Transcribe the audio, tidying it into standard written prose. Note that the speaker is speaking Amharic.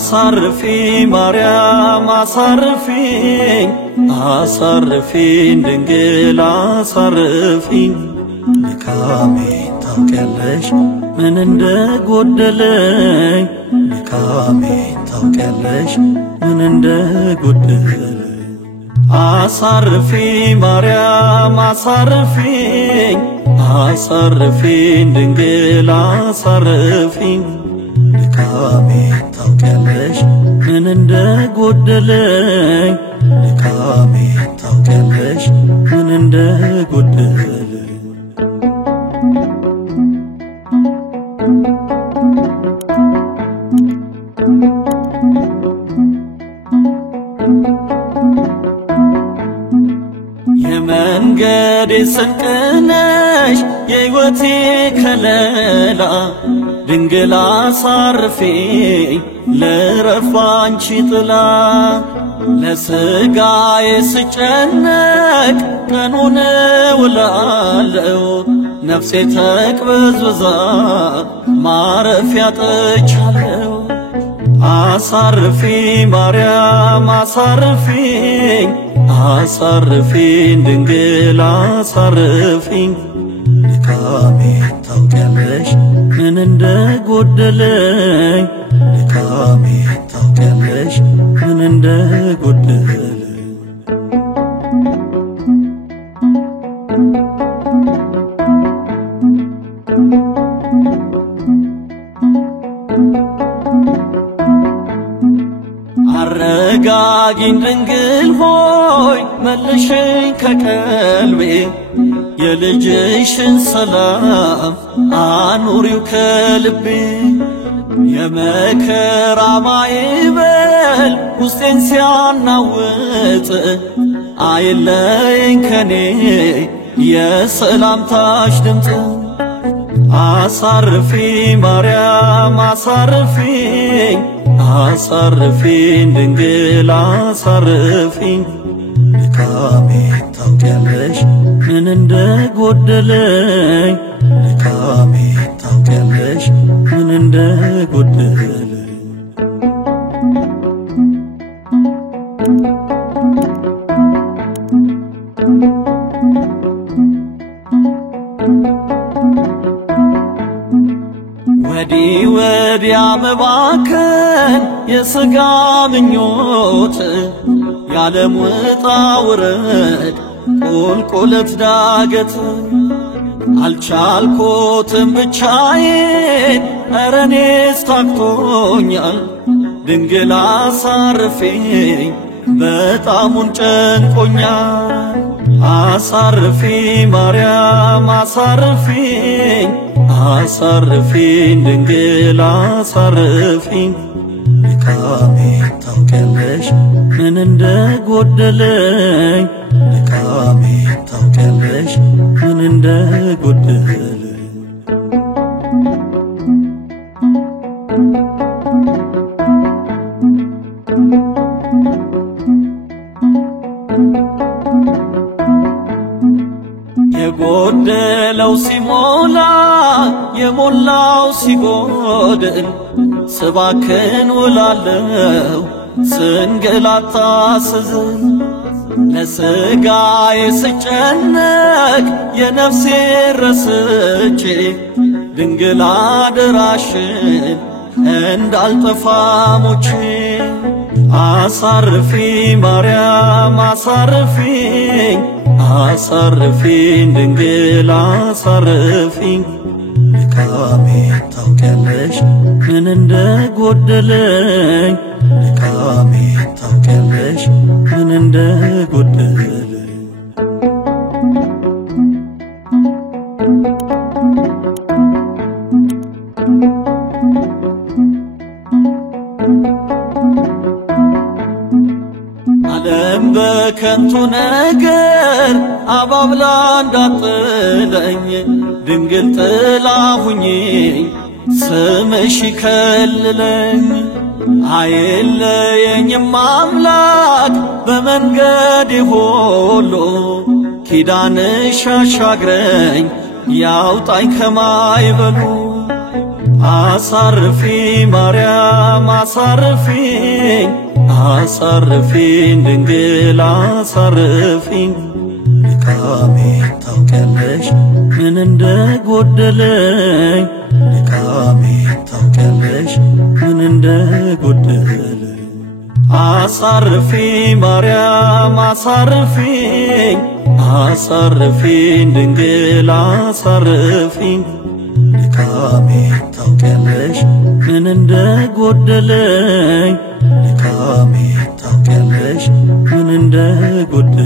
አሳርፊ ማርያም አሳርፊኝ አሳርፊኝ ድንግል አሳርፊኝ ድካሜን ታውቂያለሽ ምን እንደጎደለኝ ድካሜን ታውቂያለሽ ምን እንደጎደለኝ አሳርፊ ማርያም አሳርፊኝ አሳርፊኝ ድንግል አሳርፊኝ ድካሜን ታውቂያለሽ ምን እንደጎደለኝ ድካሜን ታውቂያለሽ ምን እንደጎደለኝ የመንገዴ ስንቅ ነሽ የሕይወቴ ከለላ ድንግል አሳርፊኝ ልረፍ ባንቺ ጥላ ለሥጋዬ ስጨነቅ ቀኑን እውላለሁ ነፍሴ ተቅበዝብዛ ማረፊያ አጥቻለሁ አሳርፊ ማርያም አሳርፊኝ አሳርፊኝ ድንግል አሳርፊኝ ድካሜን ታውቂያለሽ ምን እንደጎደለኝ ድካሜን ታውቂያለሽ ምን እንደጎደለኝ አረጋጊኝ ድንግል ሆይ መልሽኝ ከቀልቤ የልጅሽን ሰላም አኑሪው ከልቤ የመከራ ማዕበል ውስጤን ሲያናውጥ አይለየኝ ከኔ የሰላምታሽ ድምፅ አሳርፊ ማርያም አሳርፊኝ አሳርፊኝ ድንግል አሳርፊኝ ድካሜን ታውቂያለሽ ምን እንደጎደለኝ ድካሜን ታውቂያለሽ ምን እንደጎደለኝ ወዲህ ወዲያ መባከን የሥጋ ምኞት የዓለም ውጣ ውረድ ቁልቁለት ዳገት አልቻልኩትም ብቻዬን ኧረ እኔስ ታክቶኛል ድንግል አሳርፊኝ በጣሙን ጨንቆኛል አሳርፊ ማርያም አሳርፊኝ አሳርፊኝ ድንግል አሳርፊኝ ድካሜን ታውቂያለሽ ምን እንደጎደለኝ ድካሜን ታውቂያለሽ ምን እንደጎደለኝ የጎደለው ሲሞላ የሞላው ሲጎድል ስባክን ውላለሁ ስንገላታ ስዝል ለሥጋዬ ስጨነቅ የነፍሴ ረስቼ ድንግል አደራሽን እንዳልጠፋ ሞቼ አሳርፊ ማርያም አሳርፊኝ አሳርፊኝ ድንግል አሳርፊኝ ድካሜን ታውቂያለሽ ምን እንደጎደለኝ ድካሜን ታውቂያለሽ ምን እንደጎደለኝ ዓለም በከንቱ ነገር አባብላ እንዳጥለኝ ድንግል ጥላ ሁኚኝ ስምሽ ይከልለኝ አይለየኝም አምላክ በመንገዴ ሁሉ ኪዳንሽ አሻግረኝ ያውጣኝ ከማይበሉ አሳርፊ ማርያም አሳርፊኝ አሳርፊኝ ድንግል አሳርፊኝ ድካሜን ታውቂያለሽ ምን እንደጎደለኝ ድካሜን ታውቂያለሽ ምን እንደጎደለኝ አሳርፊ ማርያም አሳርፊኝ አሳርፊኝ ድንግል አሳርፊኝ ድካሜን ታውቂያለሽ ምን እንደጎደለኝ ድካሜን ታውቂያለሽ ምን እንደጎደለኝ